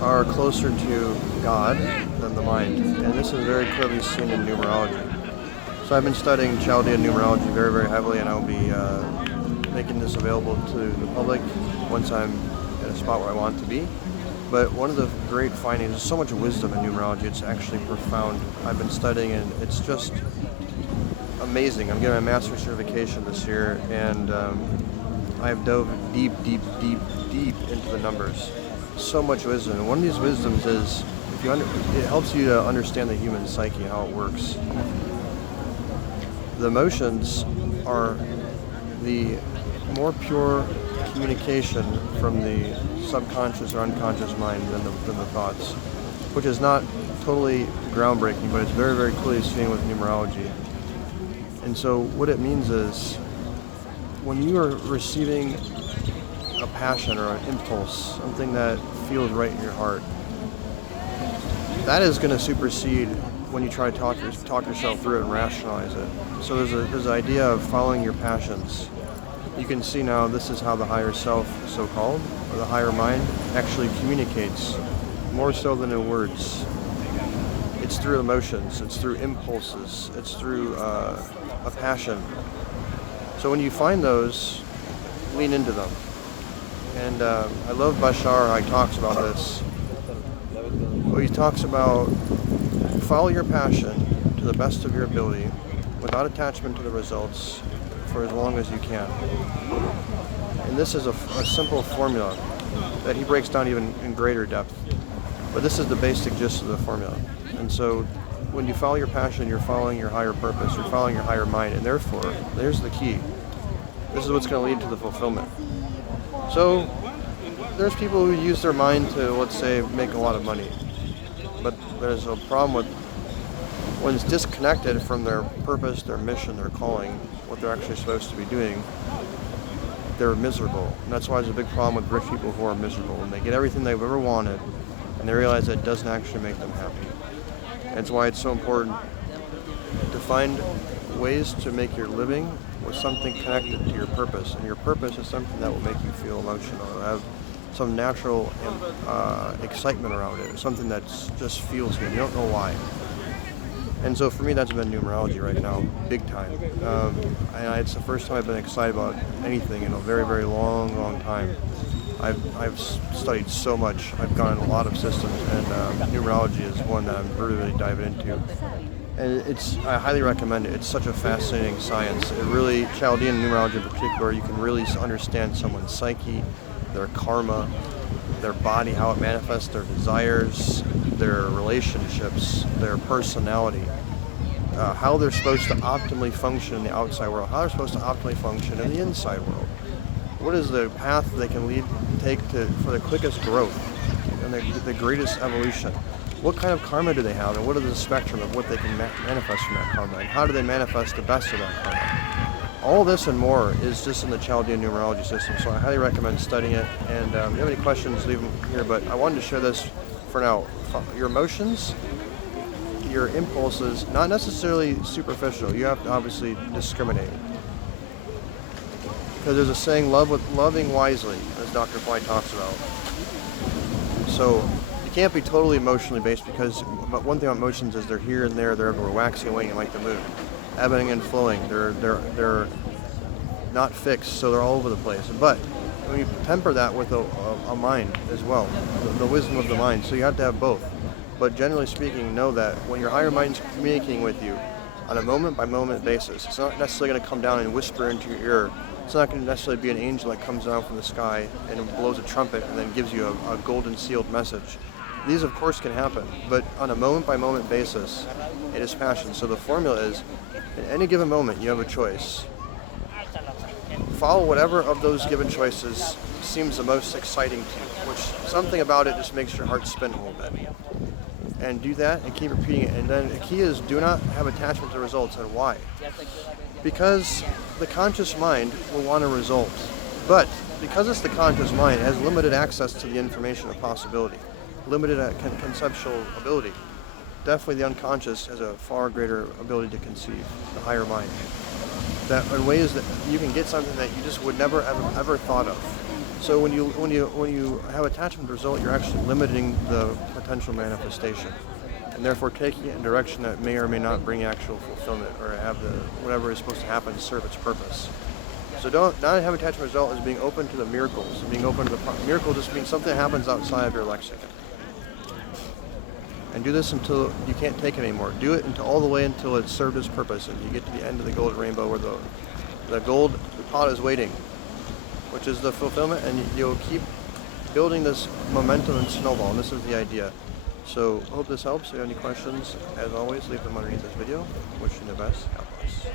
are closer to God than the mind, and this is very clearly seen in numerology. So I've been studying Chaldean numerology very, very heavily, and I'll be making this available to the public once I'm at a spot where I want to be. But one of the great findings, there's so much wisdom in numerology, it's actually profound. I've been studying it, it's just amazing. I'm getting my master's certification this year, and I've dove deep, deep, deep, deep into the numbers. So much wisdom. And one of these wisdoms is, it helps you to understand the human psyche, how it works. The emotions are the more pure communication from the subconscious or unconscious mind than the thoughts, which is not totally groundbreaking, but it's very, very clearly seen with numerology. And so what it means is, when you are receiving a passion or an impulse, something that feels right in your heart, that is going to supersede when you try to talk yourself through it and rationalize it. So there's an idea of following your passions. You can see now this is how the higher self, so-called, or the higher mind, actually communicates, more so than in words. It's through emotions, it's through impulses, it's through a passion. So when you find those, lean into them. And I love Bashar, how he talks about this. Well, he talks about follow your passion to the best of your ability without attachment to the results for as long as you can. And this is a simple formula that he breaks down even in greater depth. But this is the basic gist of the formula. And so when you follow your passion, you're following your higher purpose, you're following your higher mind, and therefore, there's the key. This is what's going to lead to the fulfillment. So there's people who use their mind to, let's say, make a lot of money. But there's a problem with when it's disconnected from their purpose, their mission, their calling, what they're actually supposed to be doing, they're miserable. And that's why there's a big problem with rich people who are miserable. When they get everything they've ever wanted, and they realize that it doesn't actually make them happy. And it's why it's so important to find ways to make your living with something connected to your purpose. And your purpose is something that will make you feel emotional, or have some natural excitement around it, or something that just feels good. You don't know why. And so for me, that's been numerology right now, big time. And it's the first time I've been excited about anything in a very, very long, long time. I've studied so much. I've gone in a lot of systems, and numerology is one that I'm really diving into. And I highly recommend it. It's such a fascinating science. It really, Chaldean numerology in particular, you can really understand someone's psyche, their karma, their body, how it manifests, their desires, their relationships, their personality, how they're supposed to optimally function in the outside world, how they're supposed to optimally function in the inside world. What is the path they can take for the quickest growth and the greatest evolution? What kind of karma do they have, and what is the spectrum of what they can manifest from that karma, and how do they manifest the best of that karma? All this and more is just in the Chaldean numerology system, so I highly recommend studying it. And if you have any questions, leave them here, but I wanted to share this for now. Your emotions, your impulses, not necessarily superficial. You have to obviously discriminate. Because there's a saying, loving wisely, as Dr. Fly talks about. So you can't be totally emotionally based, but one thing about emotions is they're here and there, they're everywhere, waxing and waning like the moon, ebbing and flowing. They're not fixed, so they're all over the place. But when you temper that with a mind as well, the wisdom of the mind, so you have to have both. But generally speaking, know that when your higher mind's communicating with you on a moment-by-moment basis, it's not necessarily going to come down and whisper into your ear. It's not going to necessarily be an angel that comes down from the sky and blows a trumpet and then gives you a golden sealed message. These, of course, can happen, but on a moment-by-moment basis, it is passion. So the formula is, in any given moment, you have a choice. Follow whatever of those given choices seems the most exciting to you, which something about it just makes your heart spin a little bit. And do that and keep repeating it. And then the key is, do not have attachment to results. And why? Because the conscious mind will want a result. But because it's the conscious mind, it has limited access to the information of possibility, limited conceptual ability. Definitely the unconscious has a far greater ability to conceive, the higher mind. That in ways that you can get something that you just would never ever thought of. So when you have attachment result, you're actually limiting the potential manifestation, and therefore taking it in a direction that may or may not bring actual fulfillment or have the whatever is supposed to happen serve its purpose. So not have attachment result as being open to the miracles, being open to the miracle just means something that happens outside of your lexicon. And do this until you can't take it anymore. Do it until all the way until it's served its purpose, and you get to the end of the golden rainbow where the pot is waiting, which is the fulfillment, and you'll keep building this momentum and snowball, and this is the idea. So hope this helps. If you have any questions, as always, leave them underneath this video. Wishing you the best. God bless.